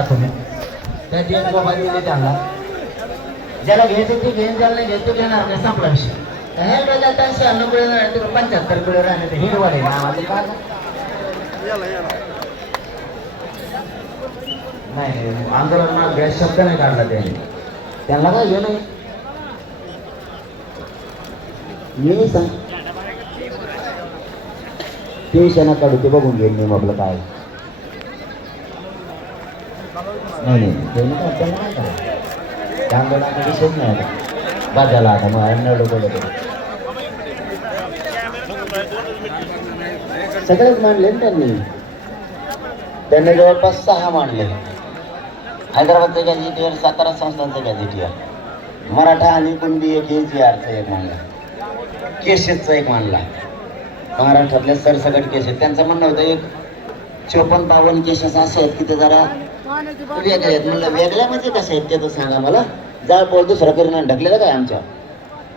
त्या तीन मोबाईल दिले त्यांना, ज्याला घ्यायचं ते घेऊन, ज्याला नाही घ्यायचं घेणार नाही, संपला विषय. हे बघा त्या 96 किलो नाही तर 75 किलो राहणे, हिरवाडे नावाचे काय नाही आंदोलनात गॅस शब्द नाही काढला त्याने, त्यांना काय घेऊ नाही. मी सांग ते क्षणा काढू ते बघून घेईन मी आपलं काय नाही नाही त्यांना नाही करायचं. आंदोलनाचा विषयच नाही आता बाजाला आता मग डोकं सगळेच मांडले ना त्यांनी जवळपास 6 मांडले. हैदराबादचं गॅझेटियर, सातारा संस्थांचं गॅझेटियर, मराठा आणि कुणबी एक ACRचा एक मांडला, केसेसचा एक मांडला. महाराष्ट्रातल्या सरसकट केसेस त्यांचं म्हणणं होतं एक 54-52 केसेस असे आहेत की ते जरा वेगळे आहेत. म्हणलं वेगळ्या म्हणजे कसे आहेत ते तर सांगा मला. जाळपोळ दुसरा करीन ढकलेलं काय आमच्या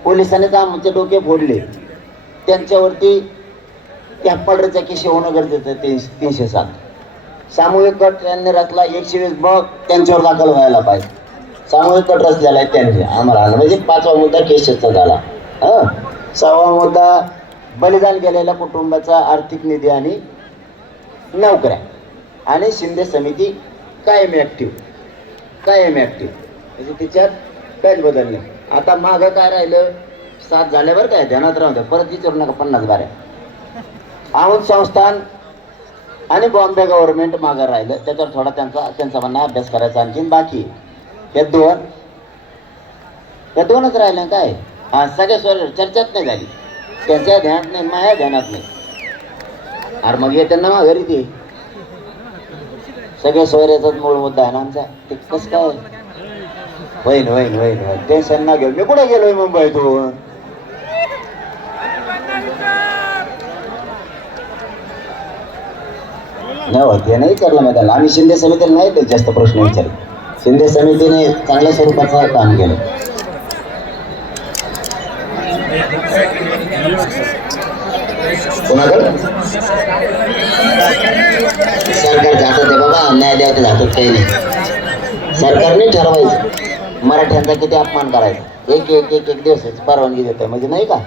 पोलिसांनीच आमचे डोके फोडले. त्यांच्यावरती त्या मर्डरच्या केशी होणं गरजेचं आहे. 307 सामूहिक कट त्यांनी रचला. 120 बग त्यांच्यावर दाखल व्हायला पाहिजे. सामूहिक कट रचलेला आहे त्यांनी आम्हाला. म्हणजे 5वा मुद्दा केसेसचा झाला. 6वा मुद्दा बलिदान केलेल्या कुटुंबाचा आर्थिक निधी आणि नोकऱ्या आणि शिंदे समिती कायम ऍक्टिव्ह म्हणजे तिच्यात काहीच बदल नाही. आता मागं काय राहिलं 7 झाल्यावर काय ध्यानात राहू द्या, परत विचारू नका. 50 बाऱ्या आऊत संस्थान आणि बॉम्बे गव्हर्नमेंट मागं राहिलं. त्याच्यावर थोडा त्यांचा म्हणणं अभ्यास करायचा आणखीन बाकी. हे दोनच राहिले काय. सगळ्या चर्चाच नाही झाली, त्यांच्या ध्यानात नाही, माझ्या ध्यानात नाही. अरे मग हे त्यांना माघारी ते सगळे सोयऱ्याचाच मूळ मुद्दा आहे ना आमचा. ते कसं काय होईन टेन्शन ना घेऊ. मी कुठे गेलोय मुंबईतून. नाही हो ते नाही विचारलं मी त्याला. आम्ही शिंदे समितीला नाही ते जास्त प्रश्न विचारले. शिंदे समितीने चांगल्या स्वरूपाचं काम केलं. कोणाकडे सरकारच्या हातात आहे बाबा, न्याय द्यायच्या हातात काही नाही. सरकारने ठरवायचं मराठ्यांचा किती अपमान करायचा. एक दिवस परवानगी देतोय म्हणजे नाही का.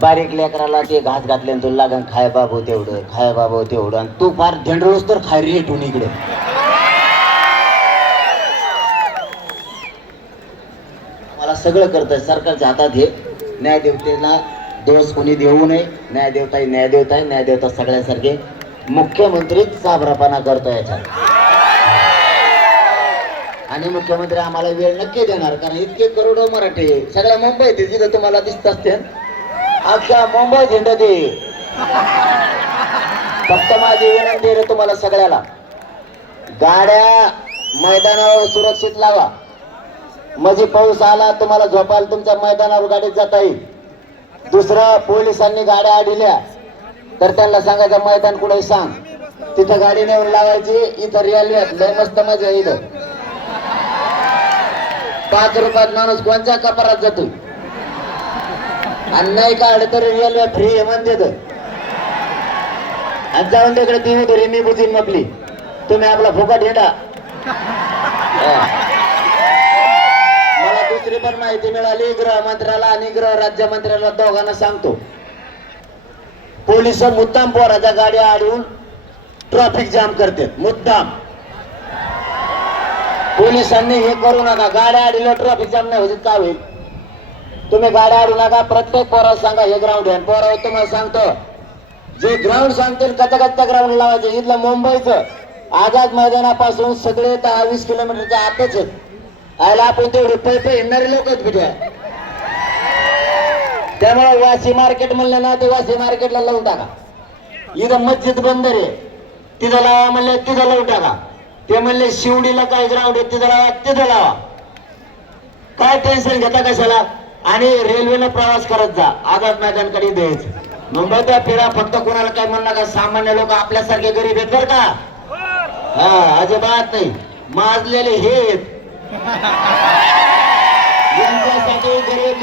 बारीक लेकराला ते घास घातले तुला लागन खाय बाबू तेवढं आणि तू फार झेंडळूस तर खाय रेटून इकडे. मला सगळं करतंय सरकारच्या हातात. हे न्यायदेवतेला दोष कोणी देऊ नये. न्यायदेवता सगळ्यासारखे. मुख्यमंत्रीच साबरापणा करतो याच्यात आणि मुख्यमंत्री आम्हाला वेळ नक्की देणार, कारण इतके करोडो मराठी सगळ्या मुंबईत जिथं तुम्हाला दिसत असते अख्ख्या मुंबईत हिंडते. फक्त माझी विनंती आहे तुम्हाला सगळ्याला, गाड्या मैदानावर सुरक्षित लावा. म्हणजे पाऊस आला तुम्हाला झोपायला तुमच्या मैदानावर गाडीत जाता येईल. दुसरं, पोलिसांनी गाड्या अडविल्या तर त्यांना सांगायचं मैदान कुठे सांग, तिथं गाडी नेऊन लावायची. इथं रेल्वेत लय मस्त मजा. इथं 5 रुपयात माणूस कोणत्या कपारात जातो आणि नाही काढ तरी रेल्वे फ्री आहे म्हणते. आणि जाऊन तिकडे ती होती मी बुजीन मपली, तुम्ही आपला फुकट हिंडा. मला दुसरी पण माहिती मिळाली गृहमंत्र्याला आणि गृह राज्यमंत्र्याला दोघांना सांगतो. पोलिस मुद्दाम पोराच्या गाड्या अडवून ट्रॅफिक जाम करतात. मुद्दाम पोलिसांनी हे करू नका. गाड्या अडवल्या ट्रॅफिक जाम नाही होत काय होईल. तुम्ही गाड्या अडवू नका. प्रत्येक पोराला सांगा हे ग्राउंड आहे. पोरा तुम्हाला सांगतो जे ग्राउंड सांगतील कच्च्या ग्राउंड लावायचं. इथलं मुंबईचं आझाद मैदानापासून सगळे 10-20 किलोमीटरच्या आतच आहेत. आयला आपण तेवढे पैसे येणारे लोक आहेत कुठे. त्यामुळे वाशी मार्केट म्हणलं ना ते वाशी मार्केटला लावून टाका. इथं मस्जिद बंदर आहे तिथं लावा म्हणलं तिथं लावून टाका. ते म्हणले शिवडीला काय ग्राउंड आहे तिथं लावा. काय टेन्शन घेता कशाला. आणि रेल्वेनं प्रवास करत जा. आझाद मैदानकडे द्यायचं. मुंबईत फिरा फक्त कोणाला काय म्हणणार का. सामान्य लोक आपल्यासारखे गरीब आहेत बरं का. अजिबात नाही. माजलेले हे यांच्यासाठी गरीब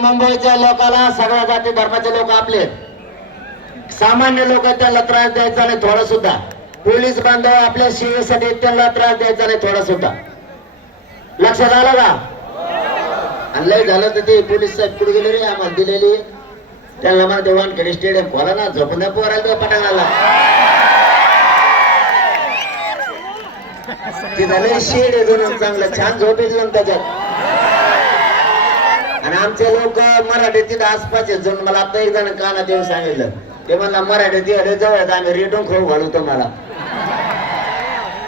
मुंबईच्या लोकांना सगळ्या जाती धर्माचे लोक आपले. सामान्य लोक त्याला त्रास द्यायचा नाही थोडा सुद्धा. पोलीस बांधव आपल्या सेवेसाठी त्यांना त्रास द्यायचा नाही थोडा सुद्धा. लक्षात आलं का? आणि लय झालं तर ते पोलीस साहेब कुठे गेले रे आम्हाला दिलेली त्यांना म्हणते वानखेडे स्टेडियम खोला ना झोपून पोरायला पटांगणाला तिथं लय शेड आहे दोन चांगलं छान झोप येते त्याच्यात. आणि आमचे लोक मराठी तिथं आसपास आहेत जण मला आता एक जण कानात येऊन सांगितलं ते म्हणला मराठी तिकडे जवळ आम्ही रेटून खाऊ घालू तुम्हाला.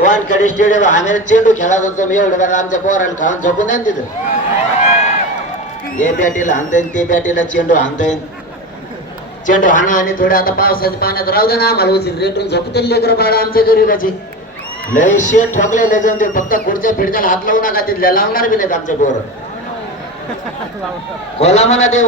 वानखेडे स्टेडियम आम्ही चेंडू खेळत होतो मी एवढं बरं आमच्या पोराला खाऊन झोपून द्या तिथं. हे बॅटीला हाणतोय ते बॅटीला चेंडू हाणतोय चेंडू हाणा आणि थोडे आता पावसाच्या पाण्यात राहू दे ना आम्हाला उचल रेटून झोपतील लेकर बाळा आमच्या गरीबाची. लय शेत ठोकलेले जाऊन ते फक्त खुर्च्या फिरच्याला हात लावू नका तिथल्या लावणार बी नाहीत आमच्या पोरं. खोला म्हणा ते